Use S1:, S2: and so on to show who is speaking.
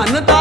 S1: 안 났다.